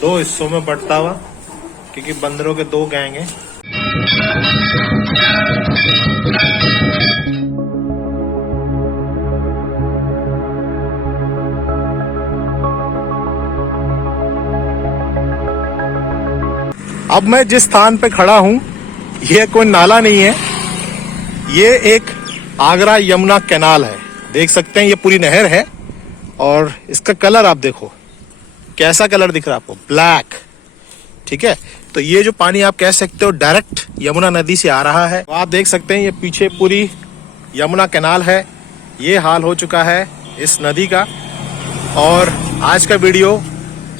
दो हिस्सों में बंटता हुआ, क्योंकि बंदरों के दो गैंग हैं। अब मैं जिस स्थान पे खड़ा हूं, ये कोई नाला नहीं है, ये एक आगरा यमुना कैनाल है। देख सकते हैं ये पूरी नहर है और इसका कलर आप देखो, कैसा कलर दिख रहा है आपको, ब्लैक। ठीक है, तो ये जो पानी आप कह सकते हो डायरेक्ट यमुना नदी से आ रहा है। तो आप देख सकते हैं ये पीछे पूरी यमुना कैनाल है। ये हाल हो चुका है इस नदी का। और आज का वीडियो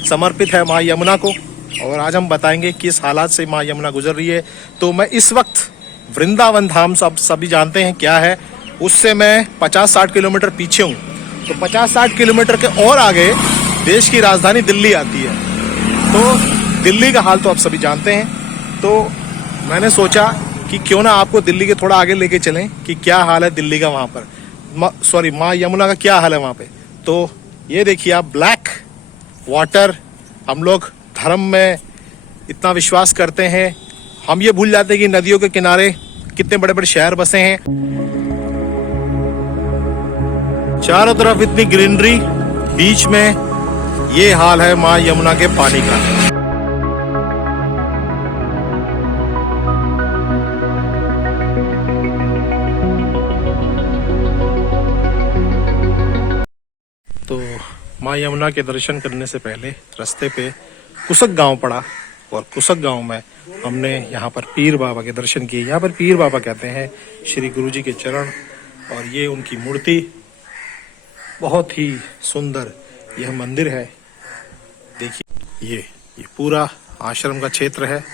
समर्पित है माँ यमुना को, और आज हम बताएंगे किस हालात से माँ यमुना गुजर रही है। तो मैं इस वक्त वृंदावन धाम, सब सभी जानते हैं क्या है, उससे मैं 50-60 किलोमीटर पीछे हूँ। तो 50-60 किलोमीटर के और आगे देश की राजधानी दिल्ली आती है। तो दिल्ली का हाल तो आप सभी जानते हैं। तो मैंने सोचा कि क्यों ना आपको दिल्ली के थोड़ा आगे लेके चलें कि क्या हाल है दिल्ली का, वहाँ पर माँ यमुना का क्या हाल है वहाँ पे। तो ये देखिए आप, ब्लैक वाटर। हम लोग धर्म में इतना विश्वास करते हैं, हम ये भूल जाते हैं कि नदियों के किनारे कितने बड़े बड़े शहर बसे हैं। चारों तरफ इतनी ग्रीनरी, बीच में ये हाल है माँ यमुना के पानी का। तो माँ यमुना के दर्शन करने से पहले रास्ते पे कुसक गांव पड़ा, और कुसक गांव में हमने यहाँ पर पीर बाबा के दर्शन किए। यहाँ पर पीर बाबा कहते हैं श्री गुरु जी के चरण, और ये उनकी मूर्ति, बहुत ही सुंदर यह मंदिर है। देखिए ये पूरा आश्रम का क्षेत्र है।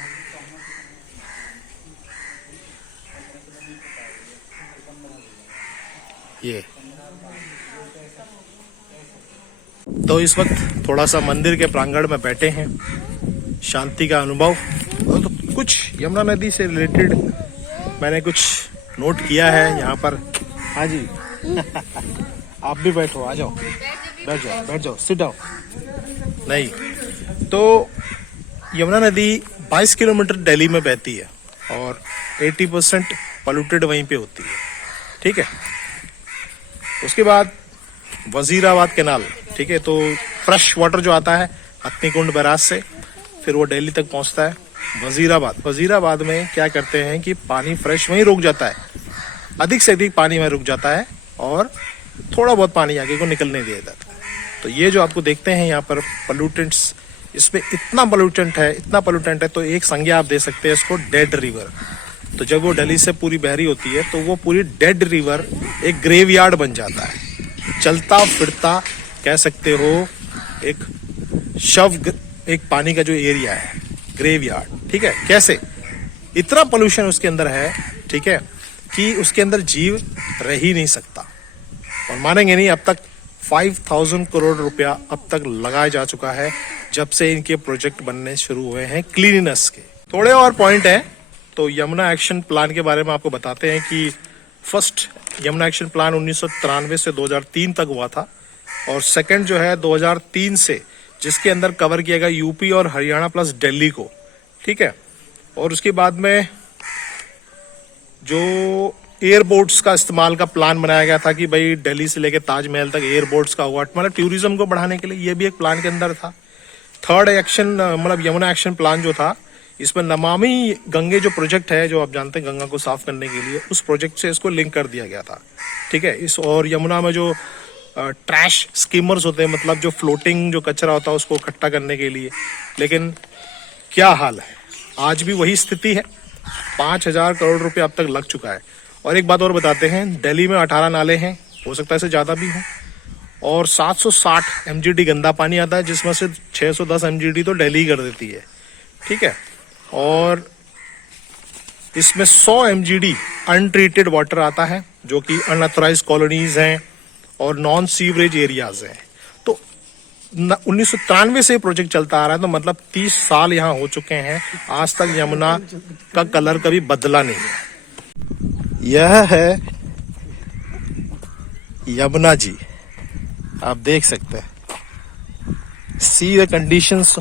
ये तो इस वक्त थोड़ा सा मंदिर के प्रांगण में बैठे हैं, शांति का अनुभव। और तो कुछ यमुना नदी से रिलेटेड मैंने कुछ नोट किया है यहाँ पर। हाँ जी आप भी बैठो, आ जाओ, बैठ जाओ, सिट डाउन। नहीं, तो यमुना नदी 22 किलोमीटर दिल्ली में बहती है और 80% पोल्यूटेड वहीं पे होती है। ठीक है, उसके बाद वजीराबाद कैनाल, ठीक है, तो फ्रेश वाटर जो आता है हथनीकुंड बैराज से, फिर वो दिल्ली तक पहुंचता है। वजीराबाद में क्या करते हैं कि पानी फ्रेश वहीं रुक जाता है, अधिक से अधिक पानी वहीं रुक जाता है, और थोड़ा बहुत पानी आगे को निकलने दिया जाता है। तो ये जो आपको देखते हैं यहाँ पर पोल्यूटेंट्स, इसमें इतना पोल्यूटेंट है, तो एक संज्ञा आप दे सकते हैं इसको, डेड रिवर। तो जब वो दिल्ली से पूरी बहरी होती है तो वो पूरी डेड रिवर एक ग्रेवयार्ड बन जाता है, चलता फिरता कह सकते हो, एक एक पानी का जो एरिया है, ग्रेवयार्ड। ठीक है, कैसे, इतना पोल्यूशन उसके अंदर है, ठीक है, कि उसके अंदर जीव रह ही नहीं सकता। और मानेंगे नहीं, अब तक 5000 करोड़ रुपया अब तक लगाया जा चुका है जब से इनके प्रोजेक्ट बनने शुरू हुए हैं क्लीनिनेस के। थोड़े और पॉइंट हैं, तो यमुना एक्शन प्लान के बारे में आपको बताते हैं कि फर्स्ट यमुना एक्शन प्लान 1993 से 2003 तक हुआ था, और सेकंड जो है 2003 से, जिसके अंदर कवर किया गया यूपी और हरियाणा प्लस दिल्ली को। ठीक है, और उसके बाद में जो एयरपोर्ट्स का इस्तेमाल का प्लान बनाया गया था कि भाई दिल्ली से लेकर ताजमहल तक एयरपोर्ट्स का हुआ, मतलब टूरिज्म को बढ़ाने के लिए, ये भी एक प्लान के अंदर था। थर्ड एक्शन, मतलब यमुना एक्शन प्लान जो था, इसमें नमामि गंगे जो प्रोजेक्ट है, जो आप जानते हैं गंगा को साफ करने के लिए, उस प्रोजेक्ट से इसको लिंक कर दिया गया था। ठीक है, इस और यमुना में जो ट्रैश स्कीमर्स होते हैं, मतलब जो फ्लोटिंग जो कचरा होता है उसको इकट्ठा करने के लिए। लेकिन क्या हाल है, आज भी वही स्थिति है। 5000 करोड़ रुपए अब तक लग चुका है। और एक बात और बताते हैं, दिल्ली में 18 नाले हैं, हो सकता है इससे ज़्यादा भी हो, और 760 MGD गंदा पानी आता है, जिसमें से 610 MGD तो दिल्ली कर देती है। ठीक है, और इसमें 100 MGD अनट्रीटेड वाटर आता है, जो कि अनऑथराइज्ड कॉलोनीज हैं और नॉन सीवरेज एरियाज हैं। तो 1993 से प्रोजेक्ट चलता आ रहा है, तो मतलब 30 साल यहाँ हो चुके हैं, आज तक यमुना का कलर कभी बदला नहीं है। यह है यमुना जी, आप देख सकते हैं, see the conditions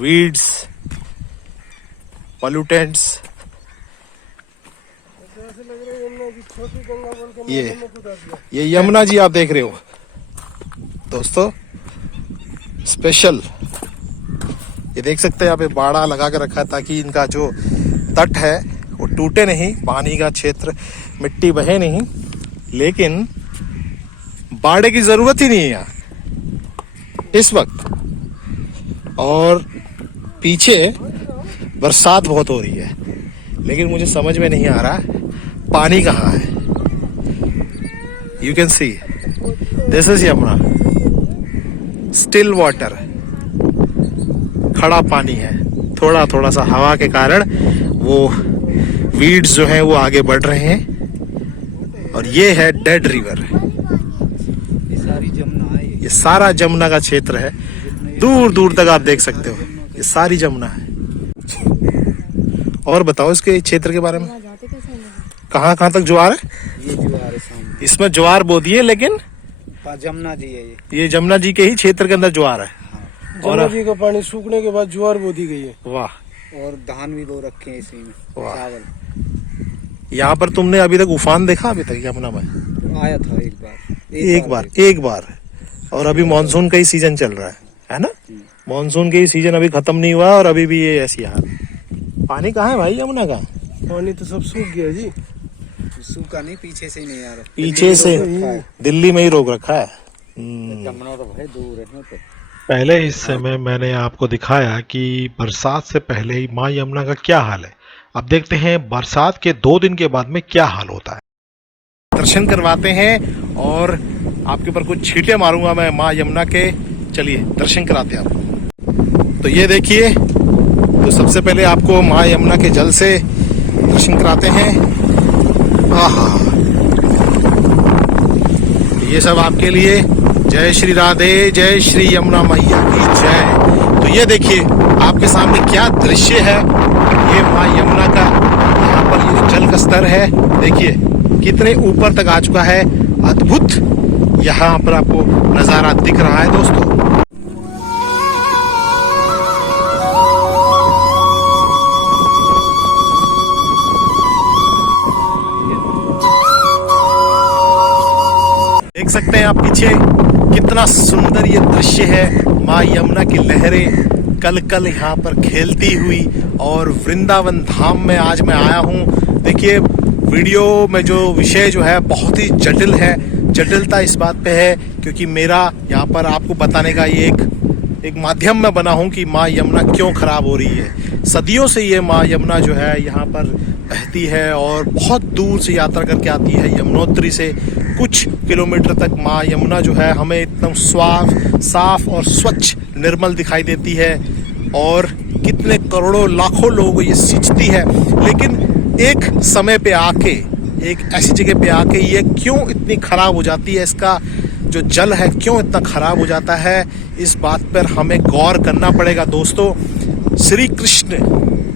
weeds, pollutants. ये यमुना जी आप देख रहे हो दोस्तों, स्पेशल। ये देख सकते हैं यहाँ पे बाड़ा लगा के रखा है ताकि इनका जो तट है वो टूटे नहीं, पानी का क्षेत्र, मिट्टी बहे नहीं। लेकिन बाड़े की जरूरत ही नहीं है यहाँ इस वक्त। और पीछे बरसात बहुत हो रही है, लेकिन मुझे समझ में नहीं आ रहा पानी कहाँ है। You can see this is Yamuna, still water, खड़ा पानी है। थोड़ा थोड़ा सा हवा के कारण वो वीड्स जो हैं वो आगे बढ़ रहे हैं। और ये है डेड रिवर, ये सारी जमुना है। ये सारा जमुना का क्षेत्र है, दूर दूर तक आप देख सकते हो, ये सारी जमुना है। और बताओ इसके क्षेत्र के बारे में, कहाँ कहाँ तक ज्वार है? ये ज्वार है सामने, इसमें ज्वार बो दिए, लेकिन जमुना जी है ये जमुना जी के ही क्षेत्र के अंदर ज्वार है। जमुना जी का पानी सूखने के बाद ज्वार बो दी गई है। वाह। और धान भी बो रखे हैं इसी में, वाह। चावल। यहाँ पर तुमने अभी तक उफान देखा? अभी तक यमुना में आया था एक बार, एक बार। और अभी मानसून का ही सीजन चल रहा है ना? मानसून के ही सीजन अभी खत्म नहीं हुआ और अभी भी ये ऐसी हाल। पानी कहाँ है भाई यमुना का? पानी तो सब सूख गया जी। सूखा नहीं, पीछे से ही नहीं आ रहा, पीछे से दिल्ली में ही रोक रखा है। जमुना तो भाई दूर है तो। पहले हिस्से में मैंने आपको दिखाया कि बरसात से पहले ही माँ यमुना का क्या हाल है। अब देखते हैं बरसात के 2 दिन के बाद में क्या हाल होता है। दर्शन करवाते हैं और आपके ऊपर कुछ छींटे मारूंगा मैं माँ यमुना के। चलिए दर्शन कराते हैं आपको। तो ये देखिए, तो सबसे पहले आपको माँ यमुना के जल से दर्शन कराते हैं। आहा, ये सब आपके लिए। जय श्री राधे, जय श्री यमुना मैया की जय। तो ये देखिए आपके सामने क्या दृश्य है, ये माँ यमुना का। यहाँ पर ये जल का स्तर है, देखिए कितने ऊपर तक आ चुका है। अद्भुत यहाँ पर आपको नजारा दिख रहा है दोस्तों। देख सकते हैं आप पीछे कितना सुंदर ये दृश्य है। माँ यमुना की लहरें कल कल यहाँ पर खेलती हुई। और वृंदावन धाम में आज मैं आया हूँ। देखिए वीडियो में जो विषय जो है बहुत ही जटिल है। जटिलता इस बात पे है क्योंकि मेरा यहाँ पर आपको बताने का ये एक माध्यम में बना हूँ कि माँ यमुना क्यों खराब हो रही है। सदियों से ये माँ यमुना जो है यहाँ पर बहती है और बहुत दूर से यात्रा करके आती है। यमुनोत्री से कुछ किलोमीटर तक माँ यमुना जो है हमें एकदम साफ और स्वच्छ निर्मल दिखाई देती है। और कितने करोड़ों लाखों लोगों को ये सींचती है। लेकिन एक समय पे आके, एक ऐसी जगह पे आके ये क्यों इतनी खराब हो जाती है, इसका जो जल है क्यों इतना खराब हो जाता है, इस बात पर हमें गौर करना पड़ेगा दोस्तों। श्री कृष्ण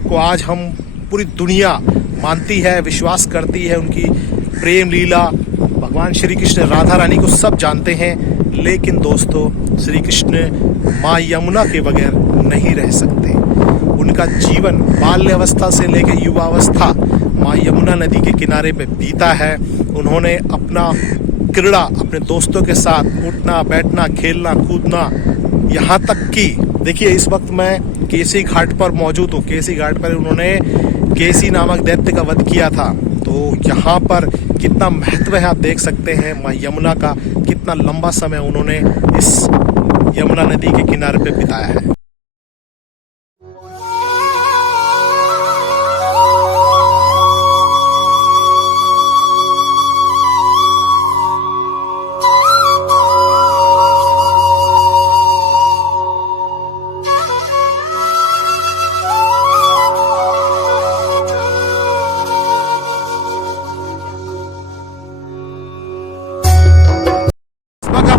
को आज हम पूरी दुनिया मानती है, विश्वास करती है। उनकी प्रेम लीला, भगवान श्री कृष्ण राधा रानी को सब जानते हैं। लेकिन दोस्तों श्री कृष्ण माँ यमुना के बगैर नहीं रह सकते। उनका जीवन बाल्यावस्था से लेकर युवावस्था माँ यमुना नदी के किनारे पे बीता है। उन्होंने अपना क्रीड़ा अपने दोस्तों के साथ उठना बैठना खेलना कूदना, यहाँ तक कि देखिए इस वक्त मैं केसी घाट पर मौजूद हूँ। केसी घाट पर उन्होंने केसी नामक दैत्य का वध किया था। तो यहाँ पर कितना महत्व है आप देख सकते हैं माँ यमुना का। कितना लंबा समय उन्होंने इस यमुना नदी के किनारे पे बिताया है।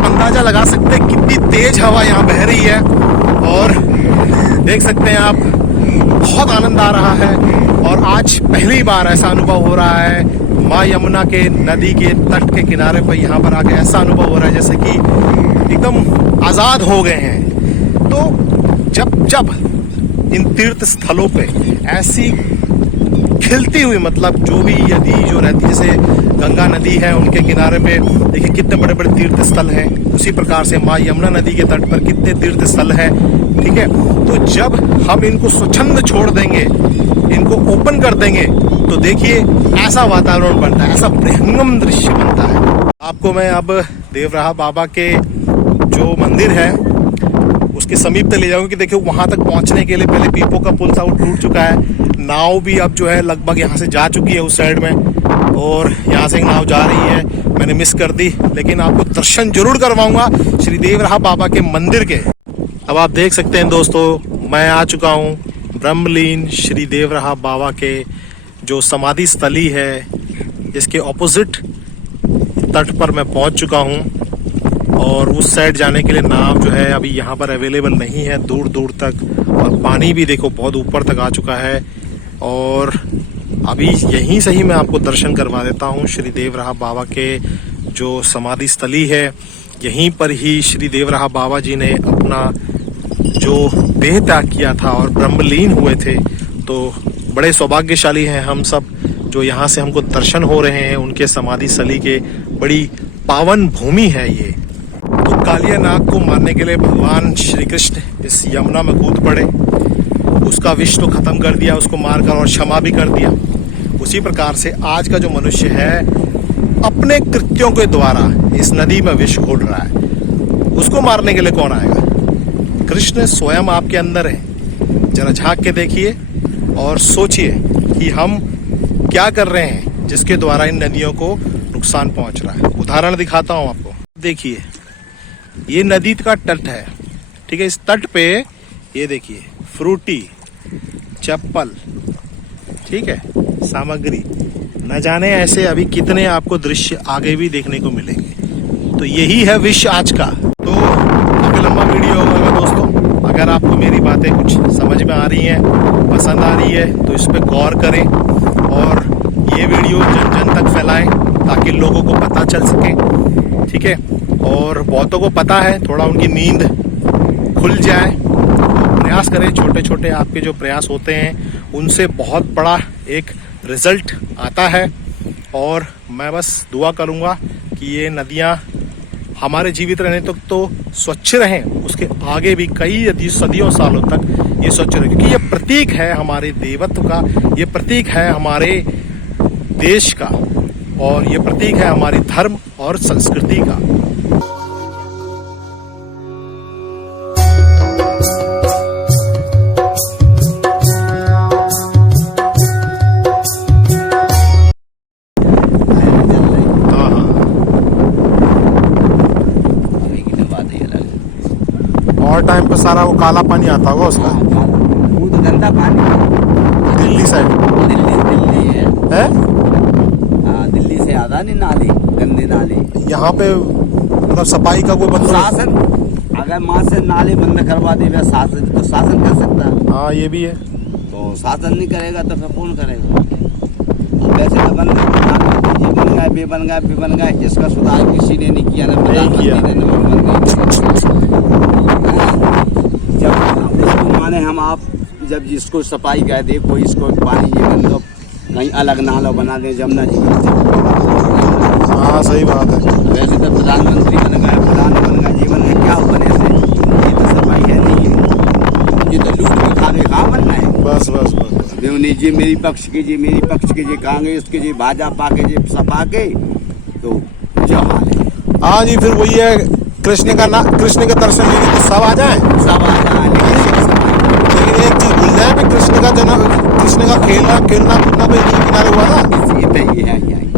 अंदाजा लगा सकते हैं कितनी तेज हवा यहाँ बह रही है। और देख सकते हैं आप, बहुत आनंद आ रहा है। और आज पहली बार ऐसा अनुभव हो रहा है माँ यमुना के नदी के तट के किनारे पर यहाँ पर आके ऐसा अनुभव हो रहा है जैसे कि एकदम आज़ाद हो गए हैं। तो जब इन तीर्थ स्थलों पे ऐसी खिलती हुई, मतलब जो भी नदी जो रहती है, जैसे गंगा नदी है उनके किनारे पे देखिए कितने बड़े बड़े तीर्थ स्थल हैं, उसी प्रकार से माँ यमुना नदी के तट पर कितने तीर्थ स्थल हैं। ठीक है, तो जब हम इनको स्वच्छंद छोड़ देंगे, इनको ओपन कर देंगे, तो देखिए ऐसा वातावरण बनता है, ऐसा विहंगम दृश्य बनता है। आपको मैं अब देवराहा बाबा के जो मंदिर है उसके समीप तक ले जाऊंगा कि देखिए वहां तक पहुंचने के लिए पहले पीपो का पुल था, वो टूट चुका है। नाव भी अब जो है लगभग यहाँ से जा चुकी है उस साइड में, और यहाँ से एक नाव जा रही है, मैंने मिस कर दी, लेकिन आपको दर्शन जरूर करवाऊंगा श्री देवराहा बाबा के मंदिर के। अब आप देख सकते हैं दोस्तों, मैं आ चुका हूँ ब्रह्मलीन श्री देवराहा बाबा के जो समाधि स्थली है, इसके ऑपोजिट तट पर मैं पहुंच चुका हूं, और उस साइड जाने के लिए नाव जो है अभी यहाँ पर अवेलेबल नहीं है दूर दूर तक, और पानी भी देखो बहुत ऊपर तक आ चुका है। और अभी यहीं से ही मैं आपको दर्शन करवा देता हूँ श्री देवराहा बाबा के जो समाधि स्थली है। यहीं पर ही श्री देवराहा बाबा जी ने अपना जो देह त्याग किया था और ब्रह्मलीन हुए थे। तो बड़े सौभाग्यशाली हैं हम सब जो यहाँ से हमको दर्शन हो रहे हैं उनके समाधि स्थली के। बड़ी पावन भूमि है ये। तो कालिया नाग को मारने के लिए भगवान श्री कृष्ण इस यमुना में कूद पड़े, उसका विष तो खत्म कर दिया, उसको मारकर और क्षमा भी कर दिया। उसी प्रकार से आज का जो मनुष्य है अपने कृत्यों के द्वारा इस नदी में विष घोल रहा है, उसको मारने के लिए कौन आएगा? कृष्ण स्वयं आपके अंदर है। जरा झांक के देखिए और सोचिए कि हम क्या कर रहे हैं जिसके द्वारा इन नदियों को नुकसान पहुंच रहा है। उदाहरण दिखाता हूं आपको। देखिए ये नदी का तट है, ठीक है। इस तट पे ये देखिए फ्रूटी, चप्पल, ठीक है, सामग्री, न जाने ऐसे अभी कितने आपको दृश्य आगे भी देखने को मिलेंगे। तो यही है विश्व आज का। तो काफी लंबा वीडियो होगा दोस्तों। अगर आपको मेरी बातें कुछ समझ में आ रही हैं, पसंद आ रही है, तो इस पर गौर करें और ये वीडियो जन जन तक फैलाएं ताकि लोगों को पता चल सके, ठीक है। और बहुतों को पता है, थोड़ा उनकी नींद खुल जाए, तो प्रयास करें। छोटे छोटे आपके जो प्रयास होते हैं उनसे बहुत बड़ा एक रिजल्ट आता है। और मैं बस दुआ करूँगा कि ये नदियाँ हमारे जीवित रहने तक तो स्वच्छ रहें, उसके आगे भी कई सदियों सालों तक ये स्वच्छ रहे, क्योंकि ये प्रतीक है हमारे देवत्व का, ये प्रतीक है हमारे देश का, और ये प्रतीक है हमारी धर्म और संस्कृति का। और टाइम पे सारा वो काला पानी आता होगा उसका। वो तो गंदा पानी है। दिल्ली साइड दिल्ली है। है दिल्ली से आता नहीं नाली, गंदे नाले। यहाँ पे मतलब सफाई का कोई बंदोबस्त? शासन अगर माँ से नाले बंद करवा दे शासन, तो शासन कर सकता है। हाँ ये भी है। तो शासन नहीं करेगा तो फिर कौन करेगा? वैसे तो बंद ये बन गया, बे बन गया, बे बन गया, इसका सुधार किसी ने नहीं किया, ना प्रधानमंत्री ने, ना जब उसको माने हम आप जब जिसको सफाई कह दे कोई, इसको पानी ये बंद दो, कहीं अलग नाला बना दे जमुना जी की। हाँ सही बात है। वैसे तो प्रधानमंत्री बन गया, प्रधान बन गया, जीवन में क्या हो बने से, ये तो सफाई है नहीं है, ये तो लूट के खावे कहाँ बनना है। बस बस बस जी मेरी पक्ष के जी, मेरी पक्ष के जी, कांग्रेस के जी, भाजपा के जी, सपा के, तो जो हाल है। हाँ जी, फिर वही है, कृष्ण के दर्शन लेने तो सब आ जाए, सब आ जाए, लेकिन एक चीज भूल जाए कि कृष्ण का खेलना कूदना तो इसी के किनारे हुआ था।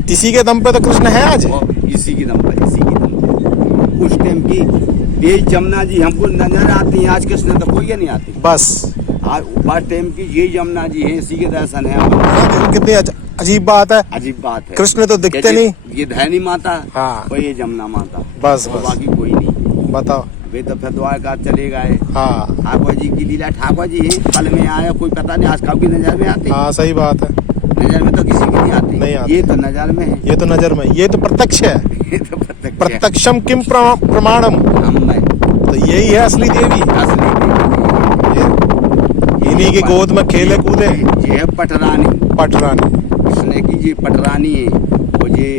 इसी के दम पे तो कृष्ण है आज। इसी के दम पर, इसी के दम पर। उस टाइम की ये जमुना जी हमको नजर आती है, आज कृष्ण तो कोई नहीं आती। बस आज उस टाइम की ये जमुना जी है, इसी के दर्शन है। कितनी अजीब बात है। अजीब बात है। कृष्ण तो दिखते नहीं। ये धैनी माता, हाँ, और ये जमुना माता, बस और बस बाकी कोई नहीं। बताओ। वे तो फिर द्वारका चले गए। हाँ ठाकुर जी की लीला, ठाकुर जी है, पल में आया, कोई पता नहीं आज कब की नजर में आती। हाँ सही बात है। नजर में तो किसी की नहीं आती, नहीं आती। ये तो नजर में है, ये तो नजर में, ये तो प्रत्यक्ष है। ये तो प्रत्यक्ष है। प्रत्यक्षम किम प्रमाणम। हम में तो यही है असली देवी। असली ये इन्हीं की गोद में खेले कूदे। ये है पटरानी। पटरानी। इसने की जी पटरानी है, और ये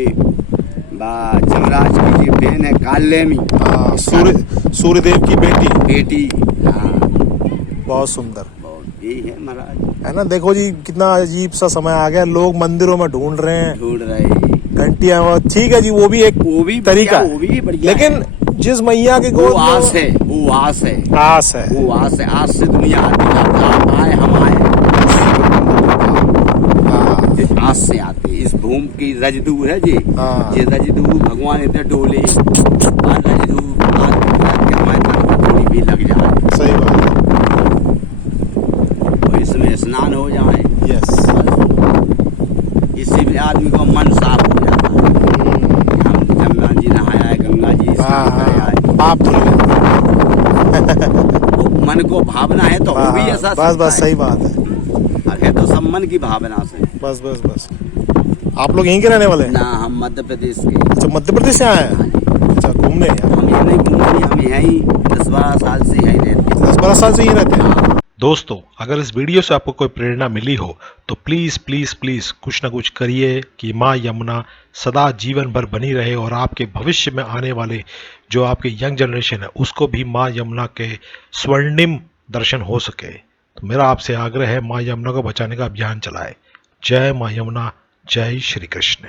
जमराज की जी बहन है कालेमी। हाँ, सूर्यदेव की बेटी। हाँ, बहुत सुंदर। बहुत यही है महाराज। है ना। देखो जी कितना अजीब सा समय आ गया, लोग मंदिरों में ढूंढ रहे हैं ढूंढ रहे घंटियां। ठीक है जी, वो भी एक तरीका वो भी बढ़िया लेकिन है। जिस मैया के वो गोद आस में है, वो आस है, आस है। वो आस है। आस से दुनिया आती जाती, आप आए हम आए, हाँ, आस से आते। इस भूमि की रजदू है जी, हाँ। ये रजदू भगवान इतने डोले और रजदू हमारे थोड़ी भी लग जाए, सही बात है। और इसमें स्नान हो जाए, यस। इससे भी आदमी का मन साफ हो जाता है। हम जमुना जी नहाया है, गंगा जी स्नान कराया है, पाप धुल गए। वो मन को भावना है तो वो भी ऐसा बस सकता बस, है। सही बात है। और है तो सब मन की भावना से। बस बस बस। आप लोग यहीं के रहने वाले हैं? ना, हम मध्य प्रदेश के। अच्छा, मध्य प्रदेश से आए हैं? अच्छा, घूमने यहाँ? हम ये नहीं घूमते, हम यहीं 10-12 साल से यहीं रहते हैं। 10-12 साल से यहीं रहते हैं। दोस्तों, अगर इस वीडियो से आपको कोई प्रेरणा मिली हो तो प्लीज़ प्लीज़ प्लीज़ कुछ ना कुछ करिए कि माँ यमुना सदा जीवन भर बनी रहे और आपके भविष्य में आने वाले जो आपके यंग जनरेशन है उसको भी माँ यमुना के स्वर्णिम दर्शन हो सके। तो मेरा आपसे आग्रह है, माँ यमुना को बचाने का अभियान चलाए। जय माँ यमुना, जय श्री कृष्ण।